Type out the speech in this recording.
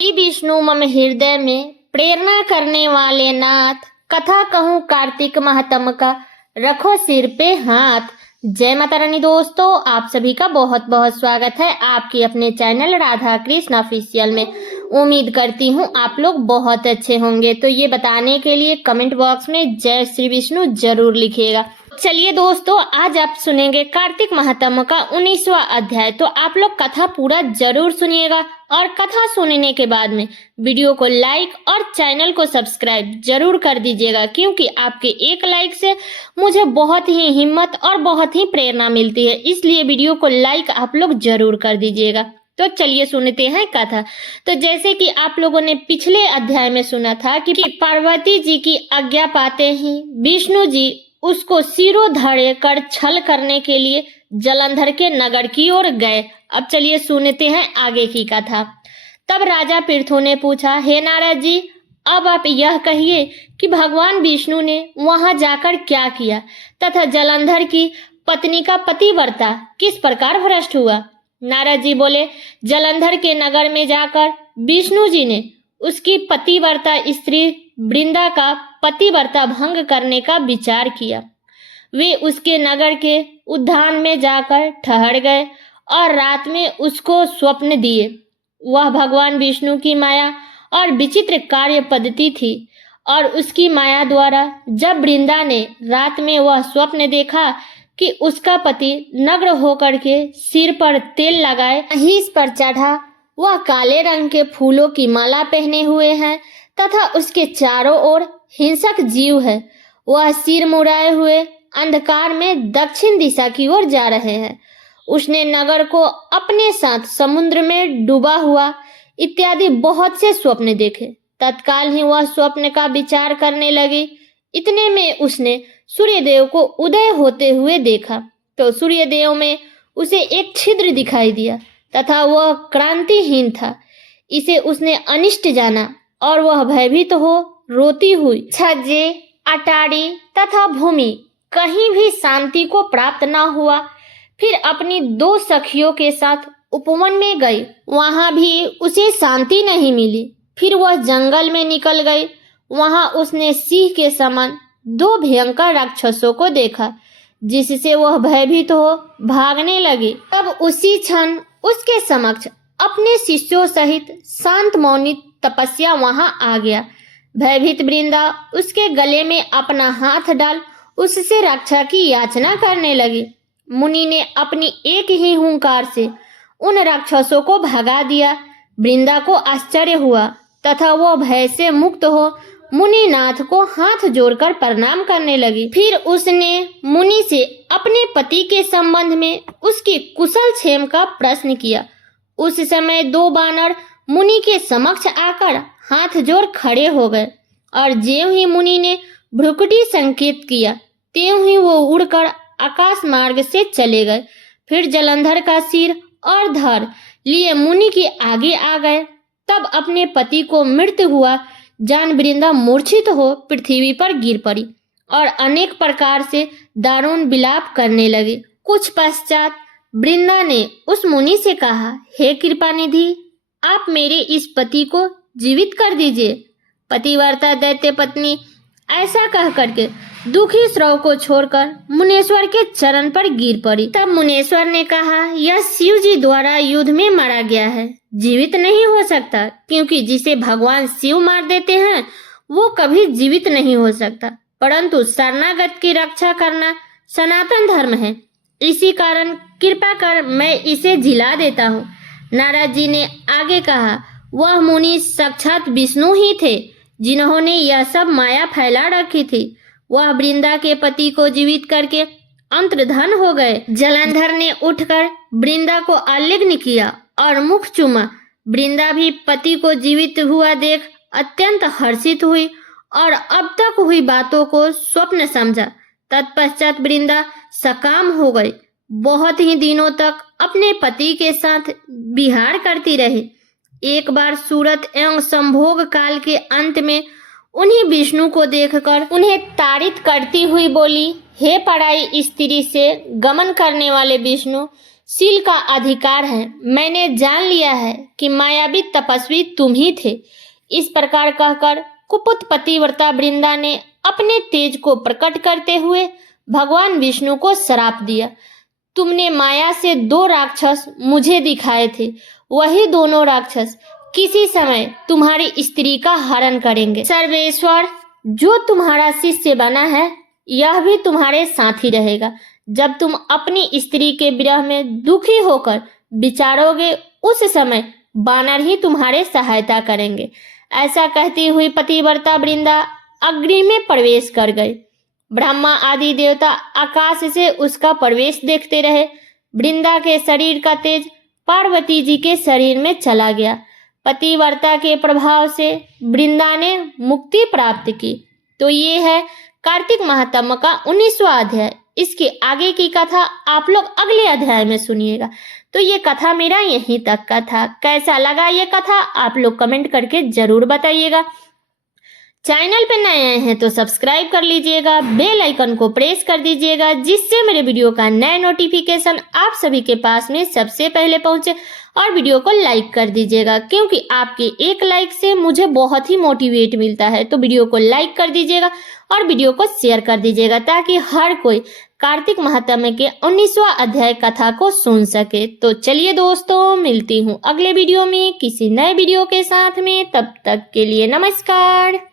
श्री विष्णु मम हृदय में प्रेरणा करने वाले नाथ, कथा कहूँ कार्तिक महात्म का, रखो सिर पे हाथ। जय माता रानी दोस्तों, आप सभी का बहुत बहुत स्वागत है आपके अपने चैनल राधा कृष्ण ऑफिशियल में। उम्मीद करती हूँ आप लोग बहुत अच्छे होंगे। तो ये बताने के लिए कमेंट बॉक्स में जय श्री विष्णु जरूर लिखिएगा। चलिए दोस्तों, आज आप सुनेंगे कार्तिक महात्म का 19वां अध्याय। तो आप लोग कथा पूरा जरूर सुनिएगा और कथा सुनने के बाद में वीडियो को लाइक और चैनल को सब्सक्राइब जरूर कर दीजिएगा, क्योंकि आपके एक लाइक से मुझे बहुत ही हिम्मत और बहुत ही प्रेरणा मिलती है। इसलिए वीडियो को लाइक आप लोग जरूर कर दीजिएगा। तो चलिए सुनते हैं कथा। तो जैसे कि आप लोगों ने पिछले अध्याय में सुना था कि पार्वती जी की आज्ञा पाते ही विष्णु जी उसको सिरों धड़े कर छल करने के लिए जलंधर के नगर की ओर गए। अब चलिए सुनते हैं आगे की कथा। तब राजा पृथु ने पूछा, हे नारद जी, अब आप यह कहिए कि भगवान विष्णु ने वहां जाकर क्या किया तथा जलंधर की पत्नी का पतिव्रता किस प्रकार भ्रष्ट हुआ। नारद जी बोले, जलंधर के नगर में जाकर विष्णु जी ने उसकी पतिव्रता स्त्री वृंदा का पतिव्रता भंग करने का विचार किया। वे उसके नगर के उद्यान में जाकर ठहर गए और रात में उसको स्वप्न दिए। वह भगवान विष्णु की माया और विचित्र कार्य पद्धति थी, और उसकी माया द्वारा जब वृंदा ने रात में वह स्वप्न देखा कि उसका पति नग्न होकर के सिर पर तेल लगाए हिस पर चढ़ा, वह काले रंग के फूलों की माला पहने हुए है तथा उसके चारों ओर हिंसक जीव है। वह सिर मुड़ाए हुए अंधकार में दक्षिण दिशा की ओर जा रहे हैं। उसने नगर को अपने साथ समुद्र में डूबा हुआ इत्यादि बहुत से स्वप्न देखे। तत्काल ही वह स्वप्न का विचार करने लगी। इतने में उसने सूर्यदेव को उदय होते हुए देखा। तो सूर्यदेव में उसे एक छिद्र दिखाई दिया तथा वह क्रांतिहीन था। इसे उसने अनिष्ट जाना और वह भयभीत हो रोती हुई छज्जे, अटारी तथा भूमि कहीं भी शांति को प्राप्त न हुआ। फिर अपनी 2 सखियों के साथ उपवन में गई, वहां भी उसे शांति नहीं मिली। फिर वह जंगल में निकल गई। वहां उसने सिंह के समान 2 भयंकर राक्षसों को देखा, जिससे वह भयभीत हो भागने लगी। तब उसी क्षण उसके समक्ष अपने शिष्यों सहित शांत मौनी तपस्या वहां आ गया। भयभीत वृंदा उसके गले में अपना हाथ डाल उससे रक्षा की याचना करने लगी। मुनि ने अपनी एक ही हुंकार से उन राक्षसों को भगा दिया। वृंदा को आश्चर्य हुआ तथा वह भय से मुक्त हो मुनिनाथ को हाथ जोड़कर प्रणाम करने लगी। फिर उसने मुनि से अपने पति के संबंध में उसकी कुशल क्षेम का प्रश्न किया। उस समय 2 बानर मुनि के समक्ष आकर हाथ जोड़ खड़े हो गए, और ज्यों ही मुनि ने भ्रुकुटी संकेत किया, त्यों ही वो उड़कर आकाश मार्ग से चले गए। फिर जलंधर का सिर और धड़ लिए मुनि के आगे आ गए। तब अपने पति को मृत्यु हुआ जान वृंदा मूर्छित हो पृथ्वी पर गिर पड़ी और अनेक प्रकार से दारुण विलाप करने लगी। कुछ पश्चात वृंदा ने उस मुनि से कहा, हे कृपा निधि, आप मेरे इस पति को जीवित कर दीजिए। पतिव्रता दैत्य पत्नी ऐसा कह करके दुखी श्रव को छोड़कर मुनेश्वर के चरण पर गिर पड़ी। तब मुनेश्वर ने कहा, यह शिव जी द्वारा युद्ध में मारा गया है, जीवित नहीं हो सकता, क्योंकि जिसे भगवान शिव मार देते हैं वो कभी जीवित नहीं हो सकता। परंतु शरणागत की रक्षा करना सनातन धर्म है, इसी कारण कृपा कर मैं इसे जिला देता हूँ। नारद जी ने आगे कहा, वह मुनि साक्षात विष्णु ही थे, जिन्होंने यह सब माया फैला रखी थी। वह वृंदा के पति को जीवित करके अंतर्धान हो गए। जलंधर ने उठकर वृंदा को आलिंगन किया और मुख चूमा। वृंदा भी पति को जीवित हुआ देख अत्यंत हर्षित हुई और अब तक हुई बातों को स्वप्न समझा। तत्पश्चात वृंदा सकाम हो गई। बहुत ही दिनों तक अपने पति के साथ विहार करती रही। एक बार सूरत एवं संभोग काल के अंत में उन्हीं विष्णु को देखकर उन्हें ताड़ित करती हुई बोली, हे पराई स्त्री से गमन करने वाले विष्णु, शील का अधिकार है। मैंने जान लिया है कि मायावी तपस्वी तुम ही थे। इस प्रकार कहकर कुपित पतिव्रता वृंदा ने अपने तेज को प्रकट करते हुए भगवान विष्णु को श्राप दिया। तुमने माया से 2 राक्षस मुझे दिखाए थे, वही दोनों राक्षस किसी समय तुम्हारी स्त्री का हरण करेंगे। सर्वेश्वर, जो तुम्हारा शिष्य बना है यह भी तुम्हारे साथ ही रहेगा। जब तुम अपनी स्त्री के विरह में दुखी होकर विचारोगे, उस समय वानर ही तुम्हारे सहायता करेंगे। ऐसा कहती हुई पतिव्रता वृंदा अग्नि में प्रवेश कर गई। ब्रह्मा आदि देवता आकाश से उसका प्रवेश देखते रहे। वृंदा के शरीर का तेज पार्वती जी के शरीर में चला गया। पतिव्रता के प्रभाव से वृंदा ने मुक्ति प्राप्त की। तो ये है कार्तिक महात्म्य का 19वां अध्याय। इसके आगे की कथा आप लोग अगले अध्याय में सुनिएगा। तो ये कथा मेरा यहीं तक का था। कैसा लगा ये कथा आप लोग कमेंट करके जरूर बताइएगा। चैनल पे नए आए हैं तो सब्सक्राइब कर लीजिएगा, बेल आइकन को प्रेस कर दीजिएगा, जिससे मेरे वीडियो का नया नोटिफिकेशन आप सभी के पास में सबसे पहले पहुंचे। और वीडियो को लाइक कर दीजिएगा, क्योंकि आपके एक लाइक से मुझे बहुत ही मोटिवेट मिलता है। तो वीडियो को लाइक कर दीजिएगा और वीडियो को शेयर कर दीजिएगा, ताकि हर कोई कार्तिक महात्म्य के 19वां अध्याय कथा को सुन सके। तो चलिए दोस्तों, मिलती हूँ अगले वीडियो में किसी नए वीडियो के साथ में। तब तक के लिए नमस्कार।